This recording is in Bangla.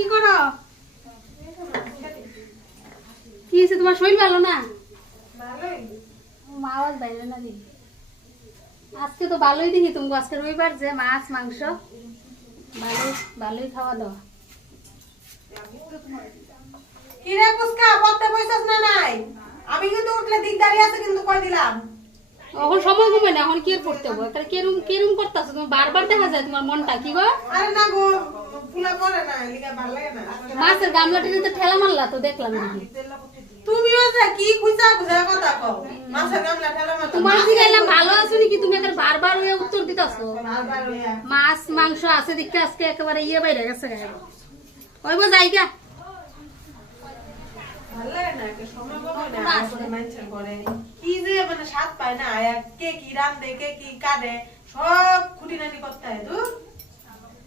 কি করো? কি হয়েছে, তোমার শরীর ভালো না? আওয়াজ বাইরে না দি। আজকে তো ভালোই দেখি তুমি, আজকে রবিবার যে মাছ মাংস ভালোই ভালোই খাওয়া দাওয়া। কি রে পুচকা, পড়তে বসছস না নাই? আমি কিন্তু উঠলে দিকদারি আছে, কিন্তু কই দিলাম। এখন সময় ঘুমে না, এখন কি আর পড়তে হবে? তাহলে কেরম কেরম করতেছো তুমি? বারবার দেখা যায় তোমার মনটা কি গো? আরে না গো, ফুলা পড়ে না, লিগা ভালো লাগে না। মাছের গামলাটিতে তো ঠেলা মারলা তো দেখলাম নাকি। তুমিও যে কি খুঁজা খুঁজা কথা কও, মাছের গামলা ঠেলা মাথা। তোমার জিগাইলাম ভালো আছো নাকি, তুমি একেবারে বারবার ওই উত্তর দিতাছো। বারবার হইয়া মাছ মাংস আছে দেখতে আজকে একেবারে ইয়ে বাইরে গেছে গায়ে। ওইব জায়গা ভালো লাগে না, একটা সময় পাবো না, আসলে মানুষের ঘরে কি যে মানে স্বাদ পায় না, কে কি রান্ধে কে কি কাটে সব খুঁটিনাটি করতে হয় তো।